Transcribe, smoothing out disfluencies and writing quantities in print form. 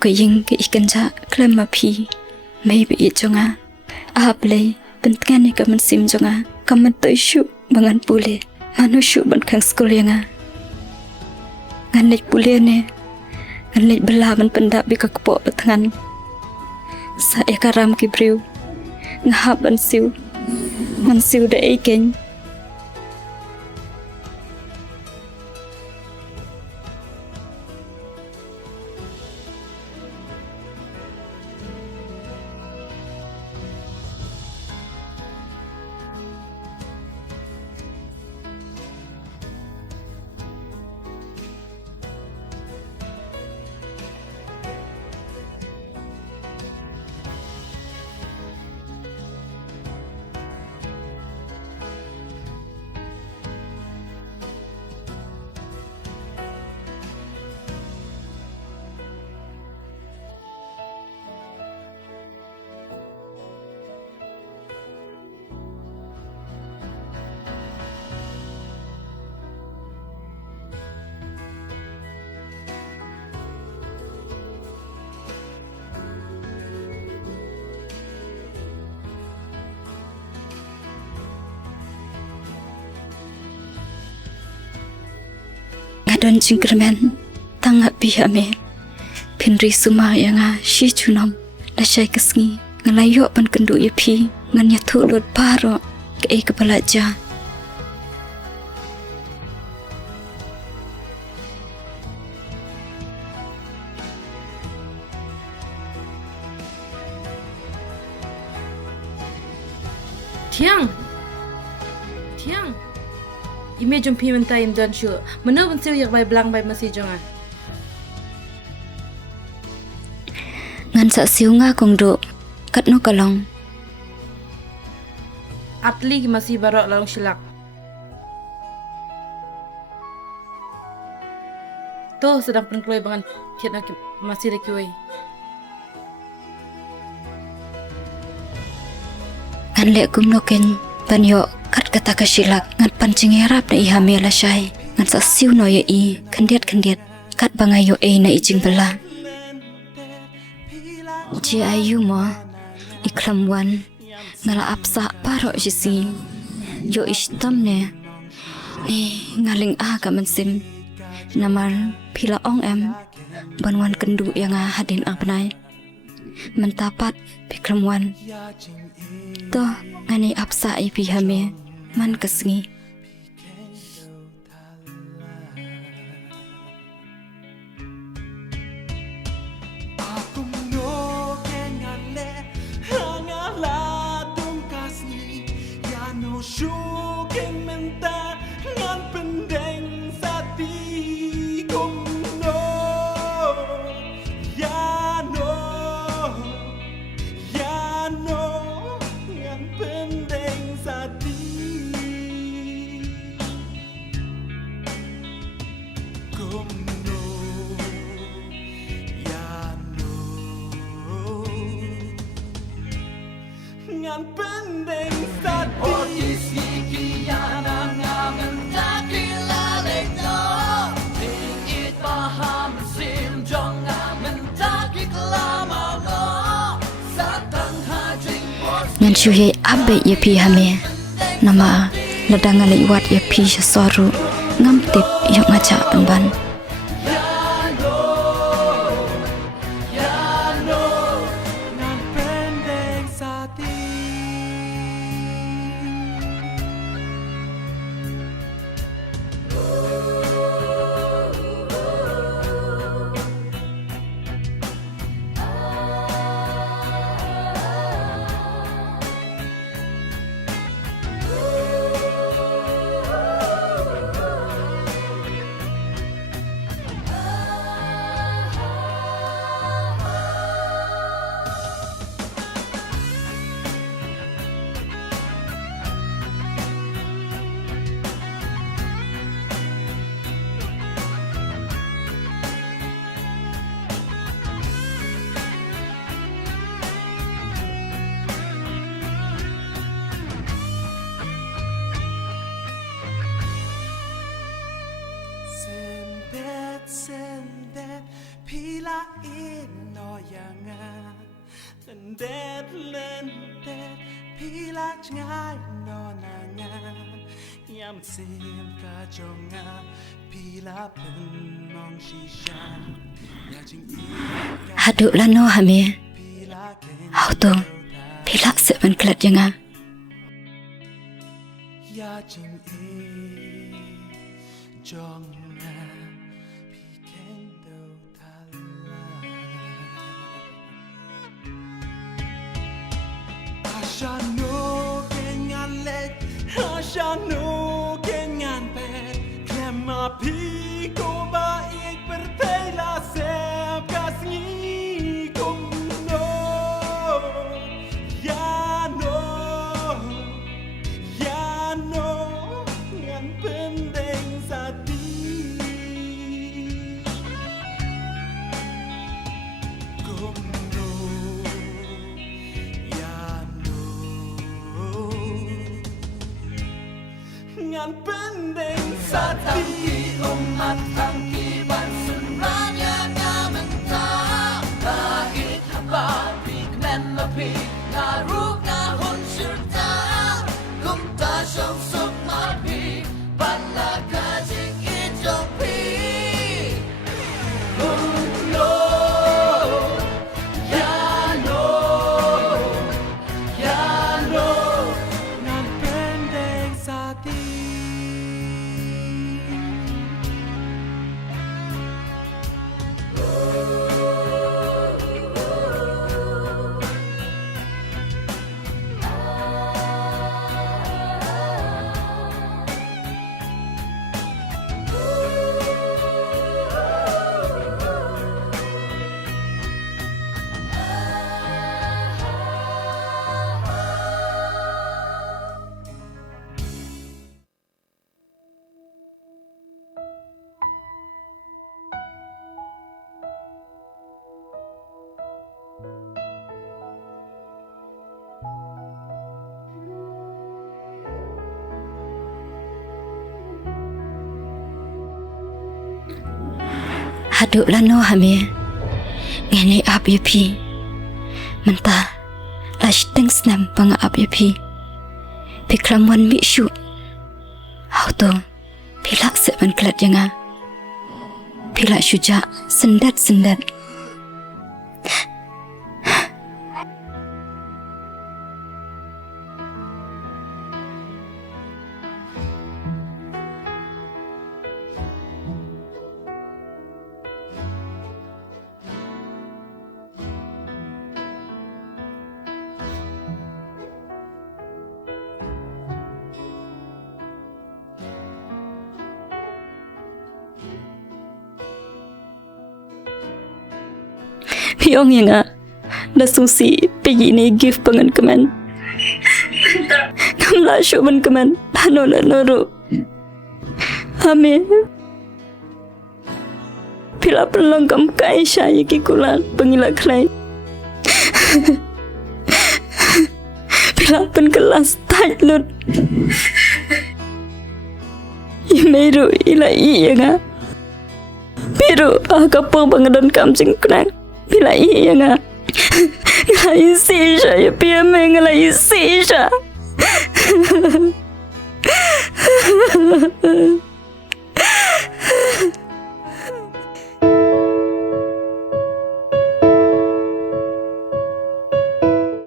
cái yên cái ikan cha klem mà phi mấy bị cho ngà play bên ngan này kaman sim cho ngà kaman tới shu bangan pule manu shu ban khang school yang ngan lek pule ne ngan lek bela ban pendap bi ka kepo betangan sa ekaram ki briu ngahap ban siu da ikan ngadon jingkermen tangap bihame pinri suma yang shi chunom la syai kesngi ngelayo pan kendu yapi ngan yathu lot paro ke kepalaja Tiang ime jumpi mentai im dan shu mana pun siu yak bai blang bai masih jonga ngan sa siu nga kong do kat no kalong atli masih barok larong silak to sedang penkeluai bangan kiat nak masih rekiwai ngan lek kum no ken pan yo kat kata kasilak ngan pancing harap na ihame la syai ngan sa siu no ye I kendiat kat bangai yo na ijing bela ji ayu mo ikram wan ngala apsa paro jisi yo istam ne ni ngaling ka mensim namar pila ong em banwan kendu yang hadin apnai mentapat pikram wan to ngani apsa ipi hame man kesngi pendeng sati otis kiana ngamen takila lekno tingit paham sim jong ngamen takila malo satang hajing ngan syuhe abe ye pi hame nama ladang ngaliwat ye pi soru ngamtip yo ngaca penban lente pilak ngai nonanga yam sim ka jonga pila penong shisha ya jing Haduk lano hame. pila Hau tu. Pilak seban kelat jangan. ya jing jonga piken do tala Ashano kenyan lek Ashano kenyan pet Klema piko ba ik bertela sep kasngi kumno Ya no Ngan pendeng sati Kumno Ngan pendeng sati umat tangki bansun ranya ngamen ta Bait haba pik men lapi Ngaruk ngahun syurta Kumta syong suk mapi Bala kajik ijopi Kumno Yano Ngan pendeng sati Haduk lano hame. Ngene ap ya pi. Mentah. Lash teng snam banga ap ya pi. Pikram wan mi shu. Hau tu. Pilak seban kelat jangan. Pilak syuja sendat. Piong yang dah susi pergi ni gift pengen keman. Kamla syuk ben keman. Hano nak noru. Ame. Pila pelong kam kai syai ki kulan pengilak lain. Pila pen kelas tight lut. Imeru ila iya Pero kapag bangadan kam sing knak. Bila iya ngalai sisha ya pia me ngalai sisha